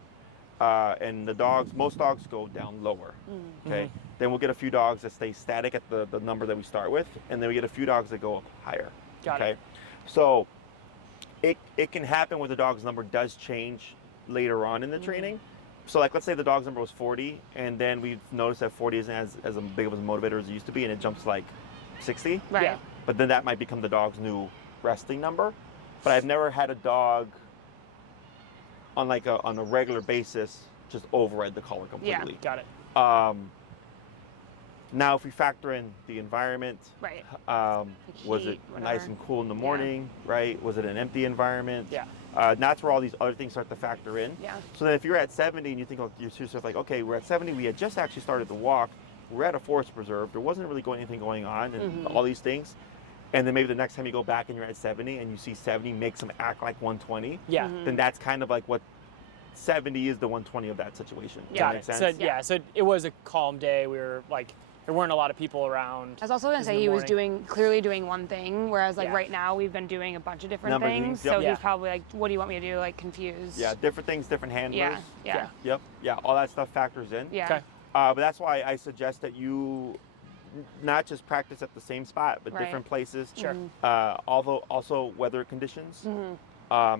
and most dogs go down lower. Okay, then we'll get a few dogs that stay static at the number that we start with, and then we get a few dogs that go up higher. Got okay, it. so it can happen where the dog's number does change later on in the training. So like let's say the dog's number was 40, and then we've noticed that 40 isn't as big of a motivator as it used to be, and it jumps to like 60. Right. Yeah. But then that might become the dog's new resting number. But I've never had a dog on a regular basis just override the collar completely. Got it. Now if we factor in the environment, Right. was it heat, nice whatever. and cool in the morning, right? Was it an empty environment? Yeah. That's where all these other things start to factor in. Yeah. So then if you're at 70 and you think you're yourself like, okay, we're at 70, we had just actually started the walk, we're at a forest preserve, there wasn't really anything going on and all these things. And then maybe the next time you go back and you're at 70 and you see 70 makes them act like 120, Yeah. then that's kind of like what 70 is the 120 of that situation. Does Got that it. make So sense? so it was a calm day. We were like, there weren't a lot of people around. I was also gonna in say the he was morning. clearly doing one thing, whereas like Yeah. right now we've been doing a bunch of different Number of things. things, So yep. Yeah. he's probably like, "What do you want me to do?" Like confused. Yeah, different things, different handlers. Yeah. Yeah. Yep. Yeah, all that stuff factors in. Yeah. Okay. But that's why I suggest that you not just practice at the same spot, but Right. different places. Sure. Although also weather conditions are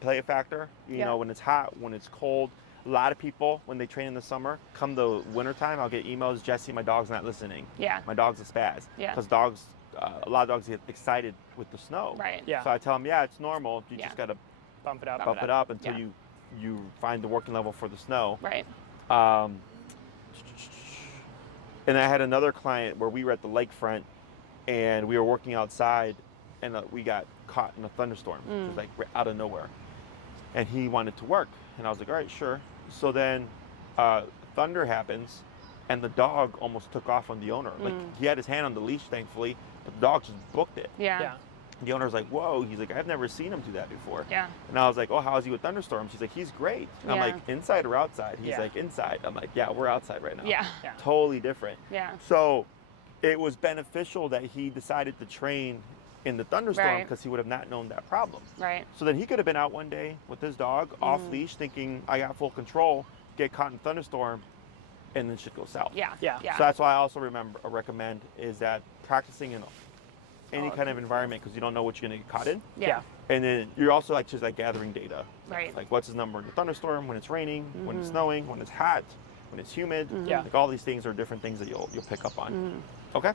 play a factor. You Yeah. know, when it's hot, when it's cold. A lot of people, when they train in the summer, come the wintertime, I'll get emails, Jesse, my dog's not listening. Yeah. My dog's a spaz. Yeah. Because a lot of dogs get excited with the snow. Right. Yeah. So I tell them, yeah, it's normal. You Yeah. just got to Bump it up. bump it up until Yeah. you find the working level for the snow. Right. And I had another client where we were at the lakefront and we were working outside and we got caught in a thunderstorm. It was like out of nowhere. And he wanted to work. And I was like, all right, sure. So then thunder happens and the dog almost took off on the owner. Like he had his hand on the leash, thankfully, but the dog just booked it. Yeah. Yeah. The owner's like, whoa. He's like, I've never seen him do that before. Yeah. And I was like, oh, how is he with thunderstorms? He's like, he's great. And I'm Yeah. like, inside or outside? He's Yeah. like, inside. I'm like, yeah, we're outside right now. Yeah. Yeah. Totally different. Yeah. So it was beneficial that he decided to train in the thunderstorm Right. because he would have not known that problem. Right. So then he could have been out one day with his dog off leash thinking, I got full control, get caught in a thunderstorm, and then shit goes south. Yeah. Yeah. Yeah. So that's why I also recommend is that practicing in any All kind of environment because you don't know what you're going to get caught in. Yeah. And then you're also like just like gathering data. Right. Like what's his number in the thunderstorm, when it's raining, when it's snowing, when it's hot, when it's humid. Yeah. Like all these things are different things that you'll pick up on. Okay?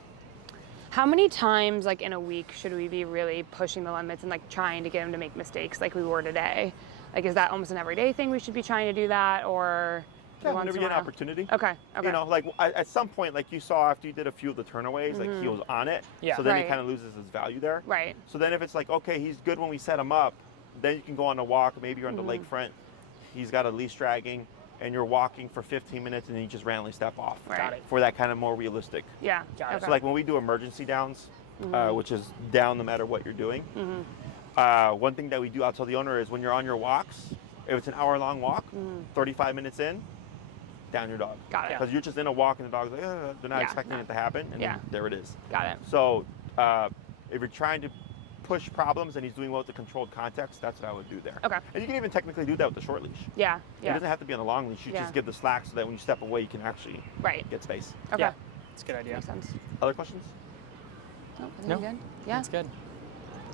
How many times, like in a week, should we be really pushing the limits and like trying to get him to make mistakes, like we were today? Like, is that almost an everyday thing? We should be trying to do that, or Yeah, once whenever in you a get an while? opportunity. Okay. Okay. You know, like at some point, like you saw after you did a few of the turnaways, like he was on it. Yeah. So then he Right. kind of loses his value there. Right. So then if it's like, okay, he's good when we set him up, then you can go on a walk. Maybe you're on the lakefront. He's got a leash dragging, and you're walking for 15 minutes, and then you just randomly step off. Right. Got it. For that kind of more realistic. Yeah. Got it. Okay. So like when we do emergency downs, which is down no matter what you're doing. One thing that we do, I'll tell the owner, is when you're on your walks, if it's an hour-long walk, 35 minutes in, down your dog. Got it. Because you're just in a walk and the dog's like, they're not Yeah. expecting it to happen, and Yeah. then there it is. Got it. So if you're trying to push problems and he's doing well with the controlled context, that's what I would do there. Okay. And you can even technically do that with the short leash. Yeah. It Yeah. doesn't have to be on the long leash. You Yeah. just give the slack so that when you step away, you can actually Right. get space. Okay. Yeah. It's a good idea. Makes sense. Other questions? No, I think No. you're good. Yeah. That's good.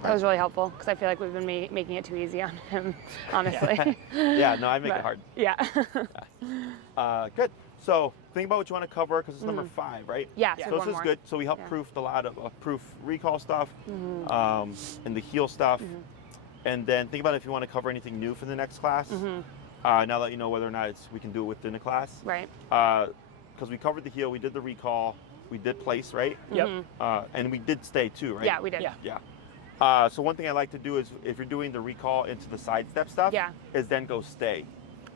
That was really helpful because I feel like we've been making it too easy on him, honestly. Yeah, no, I make it But, hard. Yeah. Good. So think about what you want to cover because it's number 5, right? Yeah, So so this one is more. good. So we help Yeah. proof a lot of proof recall stuff, and the heel stuff, and then think about if you want to cover anything new for the next class. Now that you know whether or not we can do it within the class. Right. Because we covered the heel, we did the recall, we did place, right? Yep. And we did stay too, right? Yeah, we did. Yeah. Yeah. So one thing I like to do is if you're doing the recall into the sidestep stuff, Yeah. is then go stay.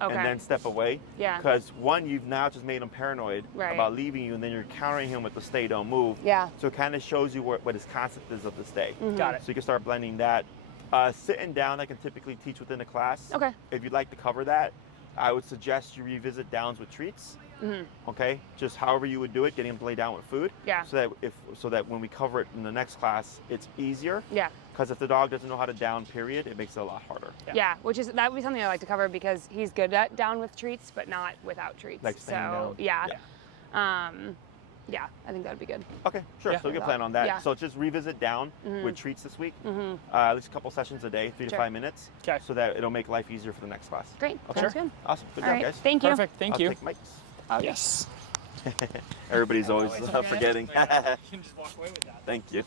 Okay. And then step away. Yeah. Because one, you've now just made him paranoid Right. about leaving you, and then you're countering him with the stay, don't move. Yeah. So it kind of shows you what his concept is of the stay. Got it. So you can start blending that. Sitting down, I can typically teach within the class. Okay. If you'd like to cover that, I would suggest you revisit downs with treats. Okay, just however you would do it, getting him to lay down with food. Yeah. So that when we cover it in the next class, it's easier. Yeah. Because if the dog doesn't know how to down, period, it makes it a lot harder. Yeah, that would be something I like to cover because he's good at down with treats, but not without treats. Like staying down. Yeah. Yeah. Yeah, I think that would be good. Okay, sure. Yeah. So we can plan on that. Yeah. So just revisit down with treats this week. At least a couple sessions a day, 3 to Sure. 5 minutes. Okay. So that it'll make life easier for the next class. Great. Okay. Sounds good. Awesome. Good All job, right. guys. Thank you. Perfect. Thank I'll you. take Mike's. Yes. Everybody's always forgetting. You can just walk away with that. Thank you.